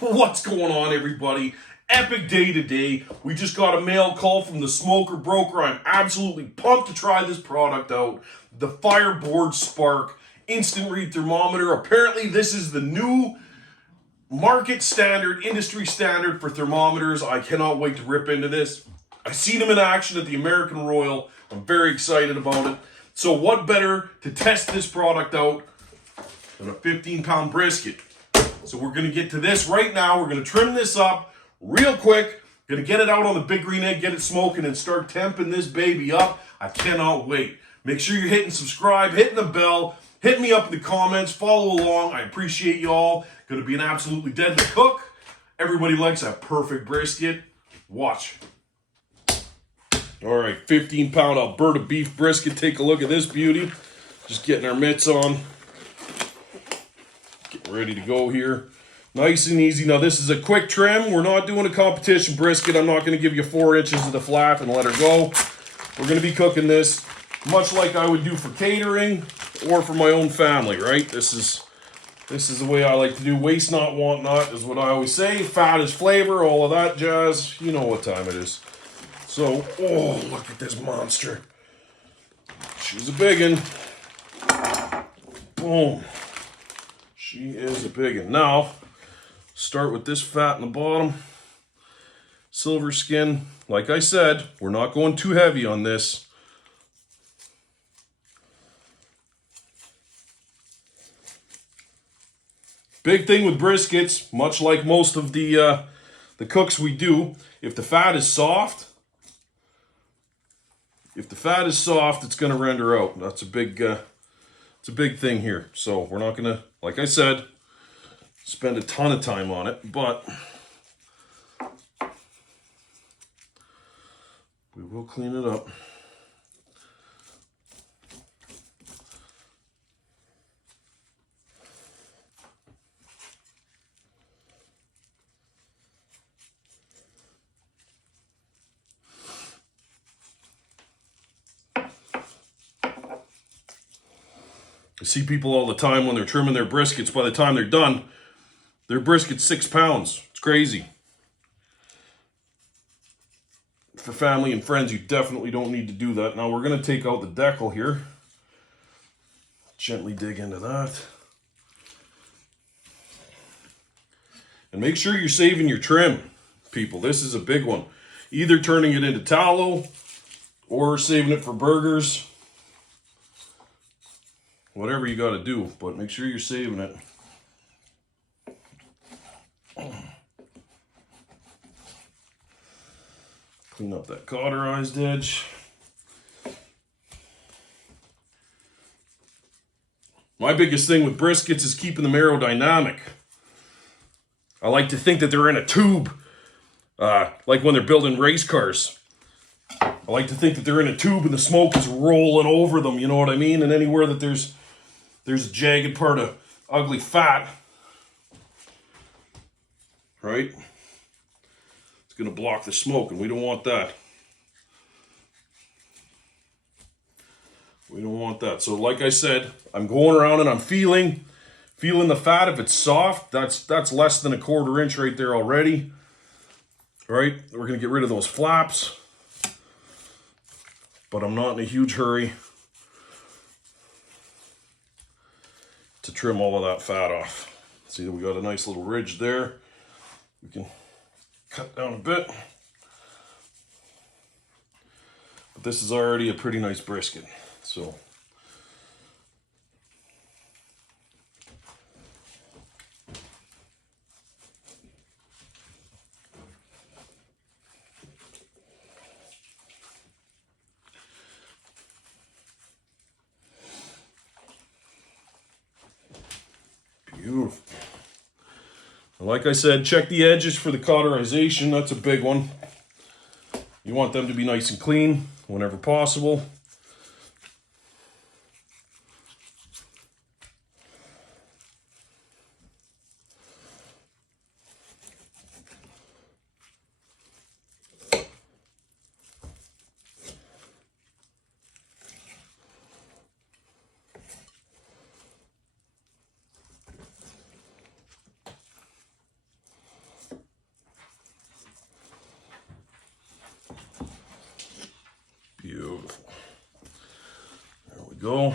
What's going on, everybody? Epic day today. We just got a mail call from the smoker broker. I'm absolutely pumped to try this product out. The Fireboard Spark instant read thermometer. Apparently this is the new market standard, industry standard for thermometers. I cannot wait to rip into this. I've seen them in action at the American Royal. I'm very excited about it. So what better to test this product out than a 15-pound brisket? So we're going to get to this right now. We're going to trim this up real quick. Going to get it out on the big green egg, get it smoking, and start temping this baby up. I cannot wait. Make sure you're hitting subscribe, hitting the bell, hit me up in the comments, follow along. I appreciate y'all. Going to be an absolutely deadly cook. Everybody likes a perfect brisket. Watch. All right, 15-pound Alberta beef brisket. Take a look at this beauty. Just getting our mitts on. Getting ready to go here. Nice and easy. Now, this is a quick trim. We're not doing a competition brisket. I'm not going to give you 4 inches of the flap and let her go. We're going to be cooking this much like I would do for catering or for my own family, right? This is the way I like to do. Waste not, want not is what I always say. Fat is flavor, all of that jazz. You know what time it is. So, oh, look at this monster. She's a big one. Boom. She is a big one. Now, start with this fat in the bottom. Silver skin. Like I said, we're not going too heavy on this. Big thing with briskets, much like most of the cooks we do, if the fat is soft, it's going to render out. That's a big thing here. So we're not going to, like I said, spend a ton of time on it, but we will clean it up. I see people all the time when they're trimming their briskets, by the time they're done, their brisket's 6 pounds. It's crazy. For family and friends, you definitely don't need to do that. Now we're going to take out the decal here. Gently dig into that. And make sure you're saving your trim, people. This is a big one. Either turning it into tallow or saving it for burgers. Whatever you got to do, but make sure you're saving it. Clean up that cauterized edge. My biggest thing with briskets is keeping them aerodynamic. I like to think that they're in a tube, like when they're building race cars. I like to think that they're in a tube and the smoke is rolling over them, you know what I mean? And anywhere that there's a jagged part of ugly fat, right? It's going to block the smoke, and we don't want that. We don't want that. So like I said, I'm going around and I'm feeling the fat. If it's soft, that's less than a 1/4 inch right there already. All right, we're going to get rid of those flaps, but I'm not in a huge hurry to trim all of that fat off. See that we got a nice little ridge there. We can cut down a bit. But this is already a pretty nice brisket. So beautiful. Like I said, check the edges for the cauterization. That's a big one. You want them to be nice and clean whenever possible. go.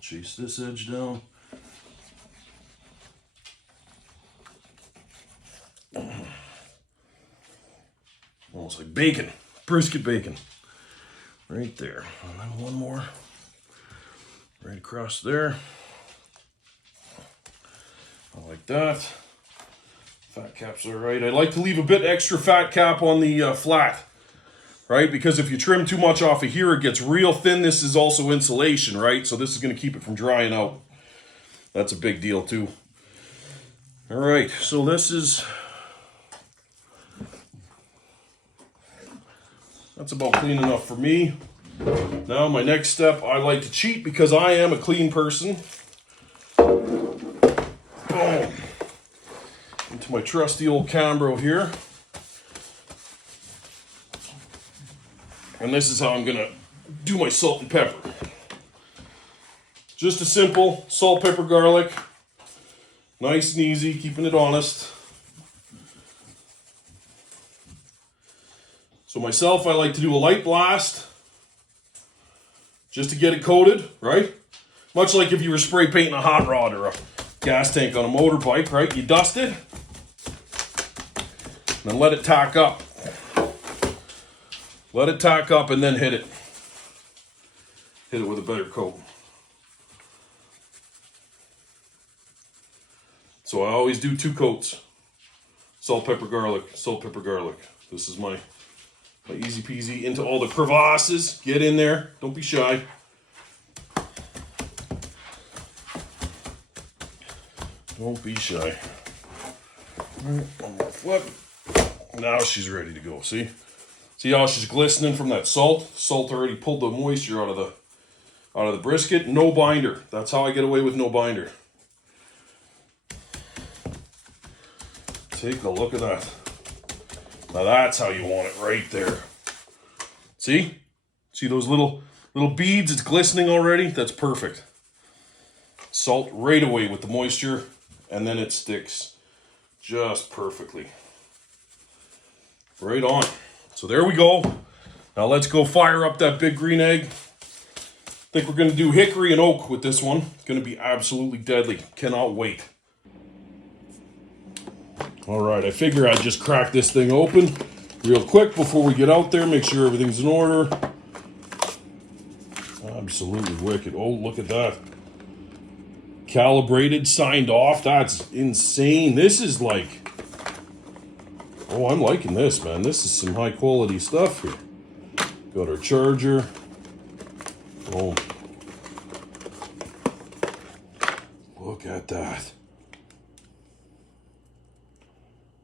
Chase this edge down. Almost like bacon, brisket bacon. Right there. And then one more right across there. I like that. Fat cap's all right. I like to leave a bit extra fat cap on the flat, right? Because if you trim too much off of here, it gets real thin. This is also insulation, right? So this is going to keep it from drying out. That's a big deal too. All right, so that's about clean enough for me. Now my next step, I like to cheat because I am a clean person. Boom. Into my trusty old Kamado here. And this is how I'm gonna do my salt and pepper. Just a simple salt, pepper, garlic. Nice and easy, keeping it honest. So myself, I like to do a light blast just to get it coated, right? Much like if you were spray painting a hot rod or a gas tank on a motorbike, right? You dust it, and then let it tack up. Let it tack up and then hit it. Hit it with a better coat. So I always do 2 coats. Salt, pepper, garlic, salt, pepper, garlic. This is my easy peasy into all the crevasses. Get in there. Don't be shy. Don't be shy. One more flip. Now she's ready to go. See? See how she's glistening from that salt? Salt already pulled the moisture out of the brisket. No binder. That's how I get away with no binder. Take a look at that. Now that's how you want it right there. See? See those little beads? It's glistening already. That's perfect. Salt right away with the moisture, and then it sticks just perfectly. Right on. So there we go. Now let's go fire up that big green egg. I think we're going to do hickory and oak with this one. It's going to be absolutely deadly. Cannot wait. All right, I figure I'd just crack this thing open real quick before we get out there. Make sure everything's in order. Absolutely wicked. Oh, look at that. Calibrated, signed off. That's insane. This is like... Oh, I'm liking this, man. This is some high quality stuff here. Got our charger. Oh. Look at that.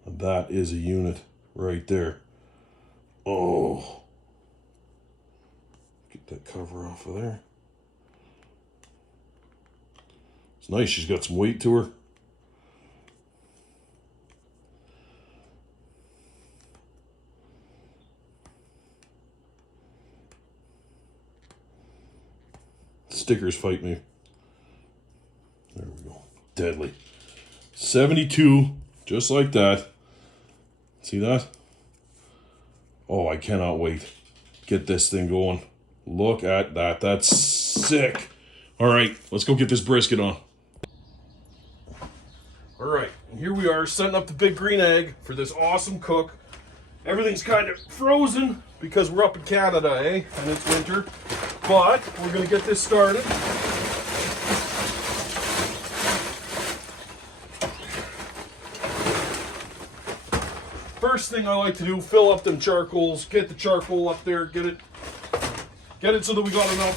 That is a unit right there. Oh. Get that cover off of there. It's nice. She's got some weight to her. Stickers fight me. There we go. Deadly. 72, just like that. See that? Oh, I cannot wait. Get this thing going. Look at that. That's sick. All right, let's go get this brisket on. All right, and here we are setting up the big green egg for this awesome cook. Everything's kind of frozen because we're up in Canada, eh? And it's winter. But we're going to get this started. First thing I like to do, fill up them charcoals, get the charcoal up there, get it so that we got enough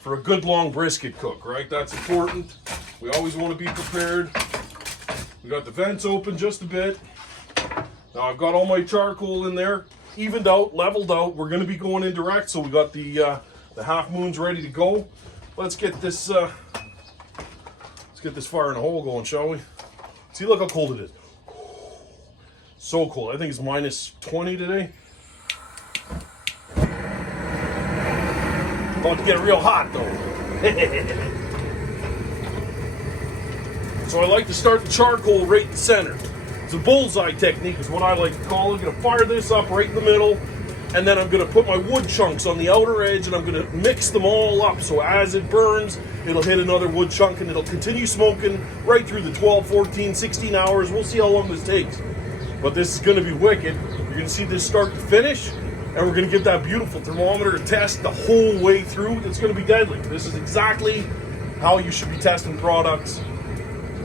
for a good long brisket cook, right? That's important. We always want to be prepared. We got the vents open just a bit. Now I've got all my charcoal in there, evened out, leveled out. We're going to be going in direct, so we got the half moons ready to go. Let's get this fire in a hole going, shall we? See, look how cold it is. So cold. I think it's minus 20 today. About to get real hot though. So I like to start the charcoal right in the center. It's a bullseye technique is what I like to call it. I'm gonna fire this up right in the middle. And then I'm going to put my wood chunks on the outer edge, and I'm going to mix them all up. So as it burns, it'll hit another wood chunk, and it'll continue smoking right through the 12, 14, 16 hours. We'll see how long this takes. But this is going to be wicked. You're going to see this start to finish, and we're going to give that beautiful thermometer a test the whole way through. It's going to be deadly. This is exactly how you should be testing products.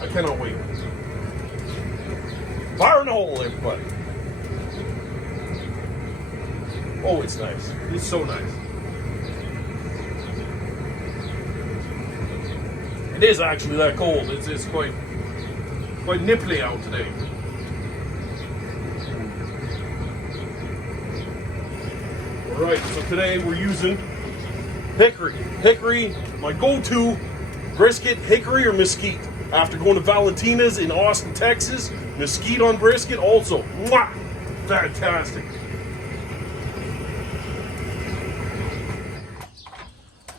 I cannot wait. Fire in the hole, everybody. Oh, it's nice. It's so nice. It is actually that cold. It's quite nipply out today. All right, so today we're using hickory. Hickory, my go-to brisket, hickory or mesquite. After going to Valentina's in Austin, Texas, mesquite on brisket also. Mwah! Fantastic.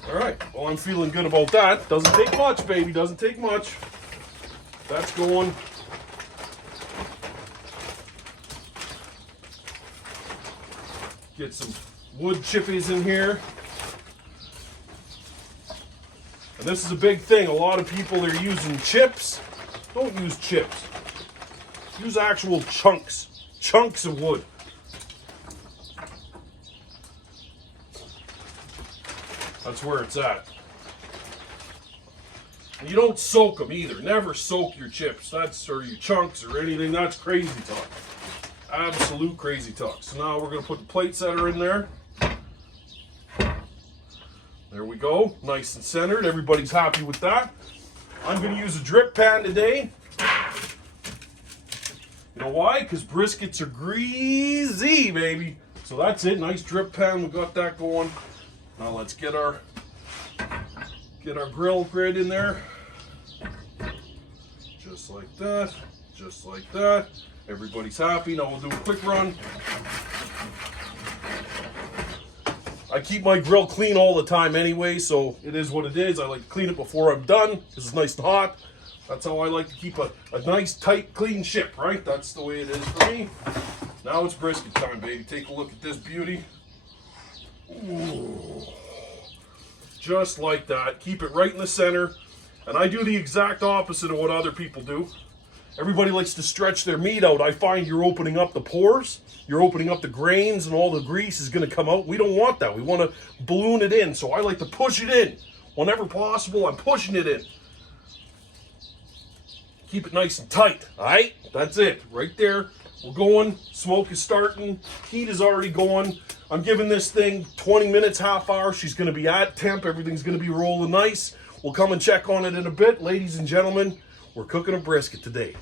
All right, well, I'm feeling good about that. Doesn't take much, baby, doesn't take much. That's going. Get some wood chippies in here. And this is a big thing. A lot of people are using chips. Don't use chips. Use actual chunks. Chunks of wood. That's where it's at. And you don't soak them either. Never soak your chips. Or your chunks or anything. That's crazy talk. Absolute crazy talk. So now we're going to put the plate setter in there. There we go. Nice and centered. Everybody's happy with that. I'm going to use a drip pan today. You know why? Because briskets are greasy, baby. So that's it. Nice drip pan. We got that going. Now let's get our grill grid in there. Just like that. Just like that. Everybody's happy. Now we'll do a quick run. I keep my grill clean all the time anyway, so it is what it is. I like to clean it before I'm done because it's nice and hot. That's how I like to keep a nice, tight, clean ship, right? That's the way it is for me. Now it's brisket time, baby. Take a look at this beauty. Ooh. Just like that. Keep it right in the center. And I do the exact opposite of what other people do. Everybody likes to stretch their meat out. I find you're opening up the pores. You're opening up the grains and all the grease is going to come out. We don't want that. We want to balloon it in. So I like to push it in. Whenever possible, I'm pushing it in. Keep it nice and tight. All right? That's it. Right there. We're going. Smoke is starting. Heat is already going. I'm giving this thing 20 minutes, half hour. She's going to be at temp. Everything's going to be rolling nice. We'll come and check on it in a bit. Ladies and gentlemen, we're cooking a brisket today.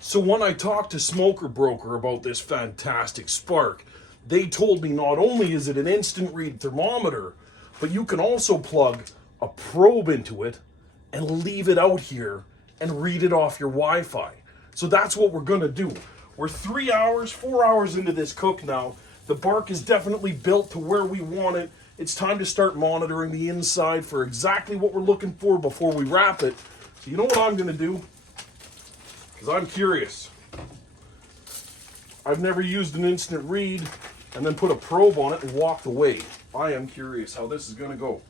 So when I talked to Smoker Broker about this fantastic Spark, they told me not only is it an instant read thermometer, but you can also plug a probe into it and leave it out here and read it off your Wi-Fi. So that's what we're going to do. We're 4 hours into this cook now. The bark is definitely built to where we want it. It's time to start monitoring the inside for exactly what we're looking for before we wrap it. So you know what I'm going to do? Because I'm curious. I've never used an instant read and then put a probe on it and walked away. I am curious how this is going to go.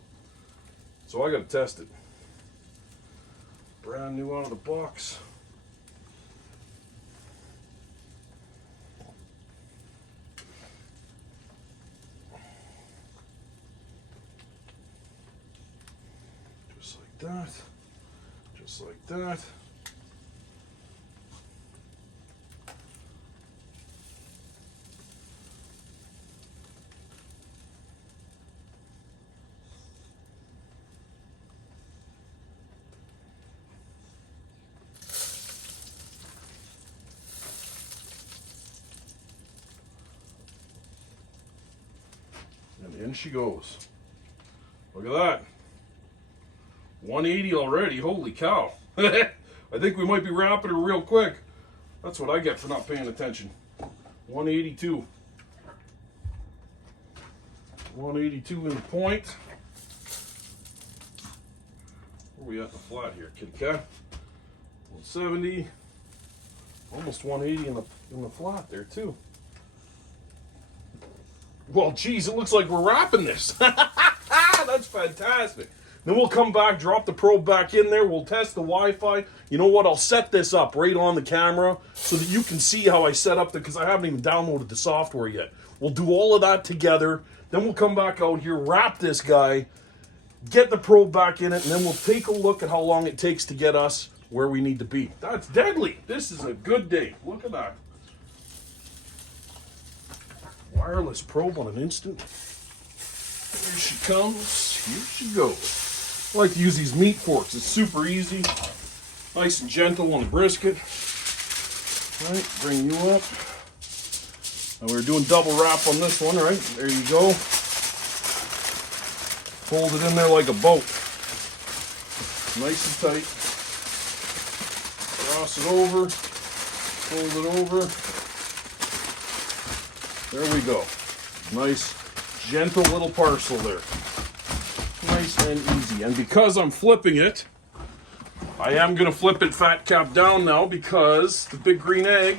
So I got to test it. Brand new out of the box. Just like that. Just like that. And in she goes. Look at that. 180 already. Holy cow. I think we might be wrapping her real quick. That's what I get for not paying attention. 182. 182 in the point. Where are we at in the flat here, kitty cat? 170. Almost 180 in the flat there too. Well, geez, it looks like we're wrapping this. That's fantastic. Then we'll come back, drop the probe back in there. We'll test the Wi-Fi. You know what? I'll set this up right on the camera so that you can see how I set up because I haven't even downloaded the software yet. We'll do all of that together. Then we'll come back out here, wrap this guy, get the probe back in it, and then we'll take a look at how long it takes to get us where we need to be. That's deadly. This is a good day. Look at that. Wireless probe on an instant. Here she comes. Here she goes. I like to use these meat forks. It's super easy. Nice and gentle on the brisket. All right, bring you up. Now we're doing double wrap on this one, right? There you go. Hold it in there like a boat. Nice and tight. Cross it over. Fold it over. There we go. Nice, gentle little parcel there. Nice and easy. And because I'm flipping it, I am going to flip it fat cap down now because the big green egg.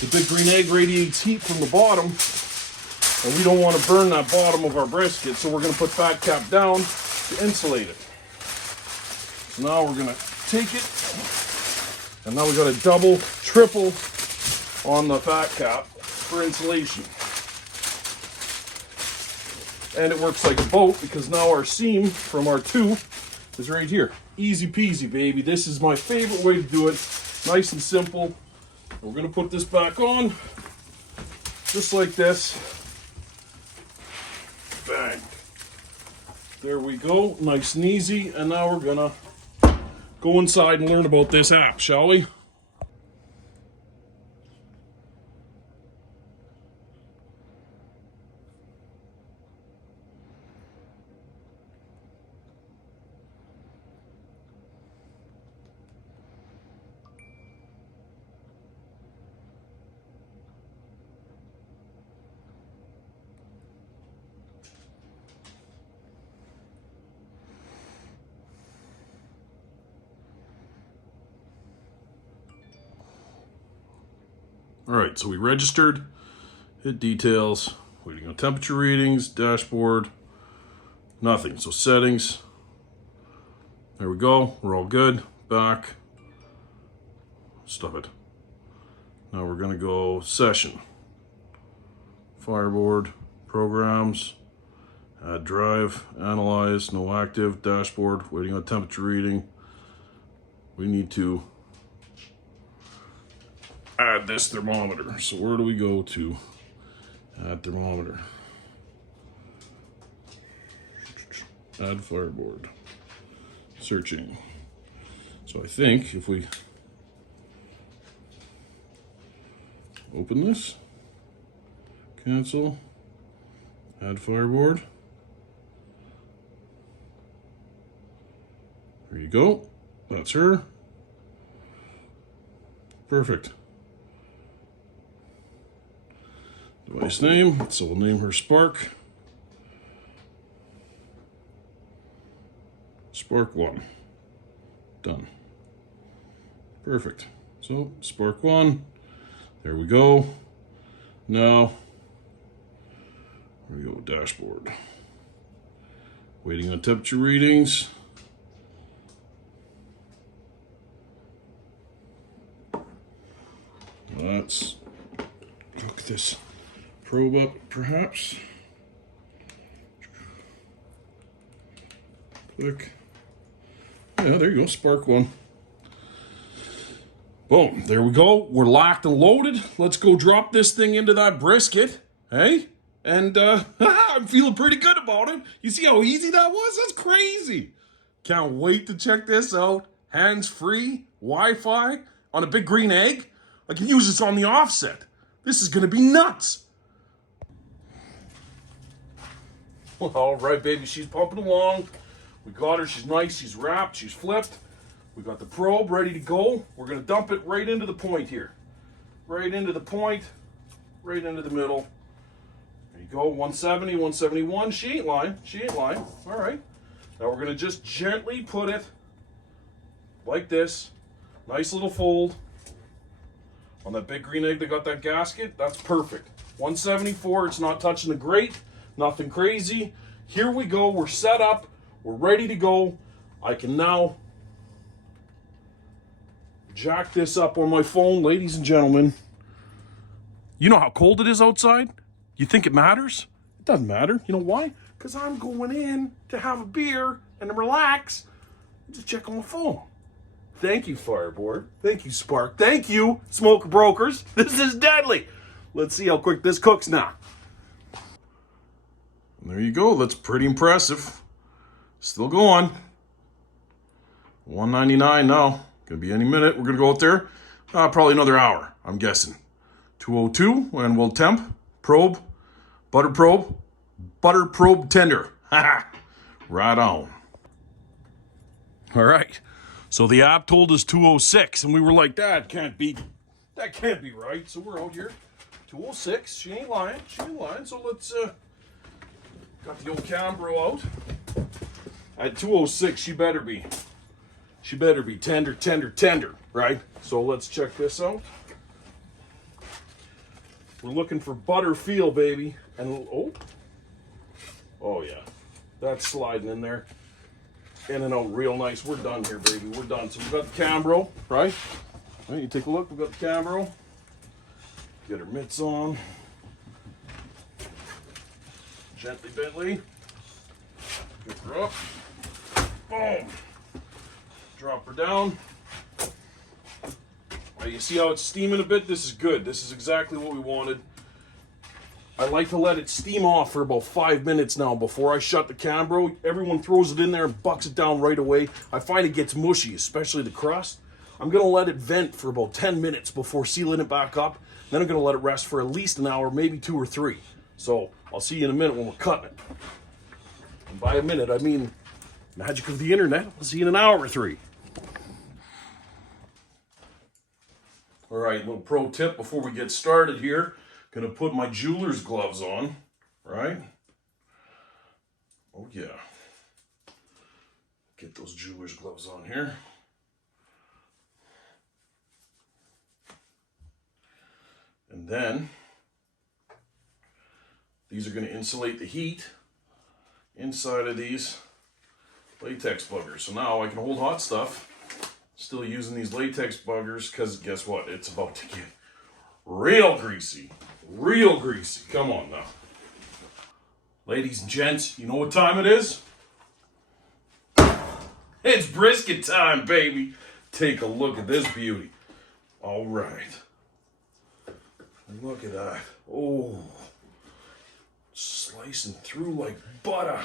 The big green egg radiates heat from the bottom, and we don't want to burn that bottom of our brisket, so we're going to put fat cap down to insulate it. So now we're going to take it, and now we got a double, triple on the fat cap for insulation. And it works like a boat because now our seam from our tube is right here. Easy peasy, baby. This is my favorite way to do it. Nice and simple. And we're going to put this back on just like this. Bang. There we go. Nice and easy. And now we're going to go inside and learn about this app, shall we? All right, so we registered, hit details, waiting on temperature readings, dashboard, nothing. So settings, there we go, we're all good. Back, stuff it. Now we're gonna go session, Fireboard, programs, add drive, analyze, no active, dashboard, waiting on temperature reading. We need to add this thermometer. So where do we go to add thermometer? Add Fireboard. Searching. So I think if we open this, cancel, add Fireboard. There you go. That's her. Perfect. Device name, so we'll name her Spark. Spark 1. Done. Perfect. So, Spark 1. There we go. Now, here we go, dashboard. Waiting on temperature readings. Let's hook this probe up, perhaps. Click. Yeah, there you go, Spark 1. Boom, there we go. We're locked and loaded. Let's go drop this thing into that brisket, hey? And I'm feeling pretty good about it. You see how easy that was? That's crazy. Can't wait to check this out. Hands-free, Wi-Fi, on a big green egg. I can use this on the offset. This is gonna be nuts. All right, baby, she's pumping along. We got her, she's nice, she's wrapped, she's flipped. We got the probe ready to go. We're gonna dump it right into the point here. Right into the point, right into the middle. There you go, 170, 171. She ain't lying, All right. Now we're gonna just gently put it like this. Nice little fold. On that big green egg that got that gasket, that's perfect. 174, it's not touching the grate, nothing crazy. Here we go, we're set up, we're ready to go. I can now jack this up on my phone, ladies and gentlemen. You know how cold it is outside? You think it matters? It doesn't matter. You know why? Because I'm going in to have a beer and relax and just check on my phone. Thank you, Fireboard. Thank you, Spark. Thank you, Smoker Brokers. This is deadly. Let's see how quick this cooks now. And there you go. That's pretty impressive. Still going. 199 now. Gonna be any minute. We're gonna go out there. Probably another hour, I'm guessing. 202, and we'll temp, probe, butter probe tender. Right on. All right. So the app told us 206, and we were like, that can't be right. So we're out here, 206. She ain't lying. So let's got the old Kamado out. At 206, she better be tender, right? So let's check this out. We're looking for butter feel, baby. And oh yeah, that's sliding in there. In and out real nice. We're done here, baby. We're done. So we've got the Kamado, right? All right, you take a look. We've got the Kamado. Get her mitts on. Gently, Bentley. Get her up. Boom. Drop her down. You see how it's steaming a bit? This is good. This is exactly what we wanted. I like to let it steam off for about 5 minutes now before I shut the Kamado. Everyone throws it in there and bucks it down right away. I find it gets mushy, especially the crust. I'm going to let it vent for about 10 minutes before sealing it back up. Then I'm going to let it rest for at least an hour, maybe 2 or 3. So I'll see you in a minute when we're cutting it. And by a minute, I mean magic of the internet. I'll see you in an hour or 3. All right, little pro tip before we get started here. Gonna put my jeweler's gloves on, right? Oh yeah. Get those jeweler's gloves on here. And then, these are gonna insulate the heat inside of these latex buggers. So now I can hold hot stuff. Still using these latex buggers because guess what? It's about to get real greasy. Real greasy. Come on now. Ladies and gents, you know what time it is? It's brisket time, baby. Take a look at this beauty. All right. Look at that. Oh. Slicing through like butter.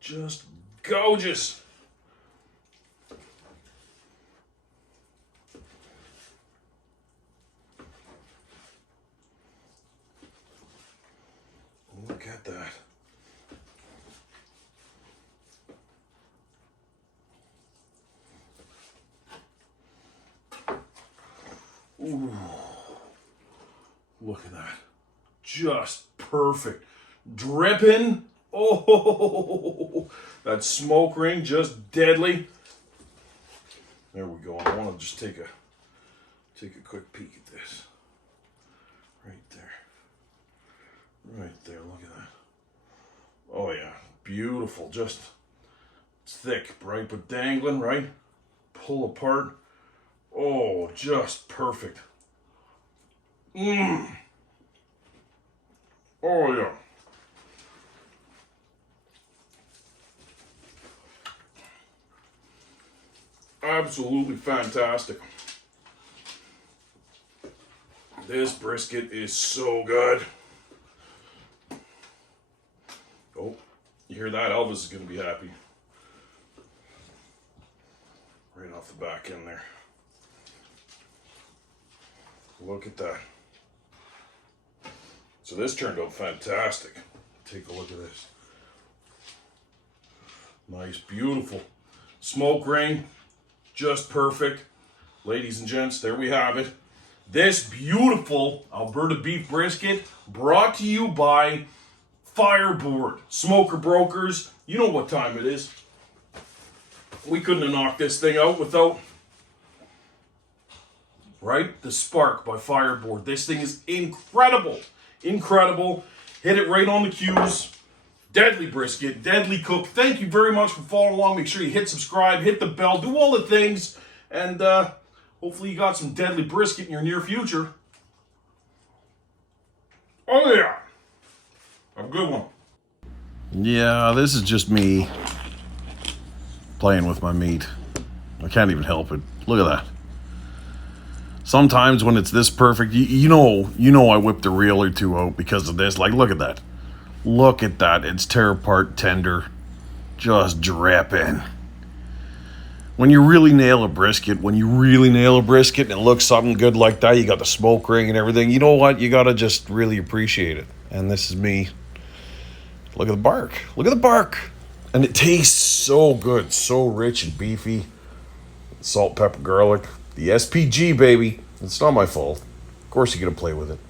Just gorgeous. Look at that. Ooh. Look at that. Just perfect. Dripping. Oh, that smoke ring just deadly. There we go. I want to just take a quick peek at this. Right there. Right there, look at that. Oh yeah, beautiful. Just, it's thick, right? But dangling, right? Pull apart. Oh, just perfect. Mmm. Oh yeah. Absolutely fantastic. This brisket is so good. Oh, you hear that? Elvis is going to be happy. Right off the back end there. Look at that. So this turned out fantastic. Take a look at this. Nice, beautiful. Smoke ring, just perfect. Ladies and gents, there we have it. This beautiful Alberta beef brisket brought to you by Fireboard Smoker Brokers. You know what time it is. We couldn't have knocked this thing out without right? The Spark by Fireboard. This thing is incredible. Incredible. Hit it right on the cues. Deadly brisket, deadly cook. Thank you very much for following along. Make sure you hit subscribe, hit the bell, do all the things. And hopefully you got some deadly brisket in your near future. Oh yeah. Have a good one. Yeah, this is just me playing with my meat. I can't even help it. Look at that. Sometimes when it's this perfect, you know I whipped a reel or two out because of this. Like, look at that. Look at that. It's tear apart tender. Just dripping. When you really nail a brisket, and it looks something good like that, you got the smoke ring and everything, you know what? You got to just really appreciate it. And this is me. Look at the bark. Look at the bark. And it tastes so good. So rich and beefy. Salt, pepper, garlic. The SPG, baby. It's not my fault. Of course you're going to play with it.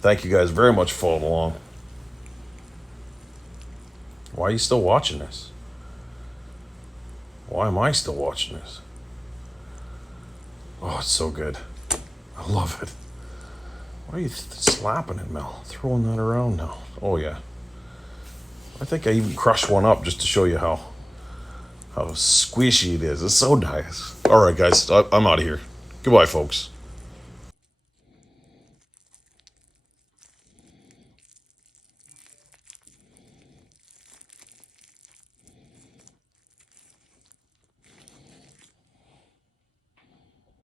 Thank you guys very much for following along. Why are you still watching this? Why am I still watching this? Oh, it's so good. I love it. Why are you slapping it, Mel? Throwing that around now. Oh, yeah. I think I even crushed one up just to show you how squishy it is. It's so nice. All right, guys. I'm out of here. Goodbye, folks.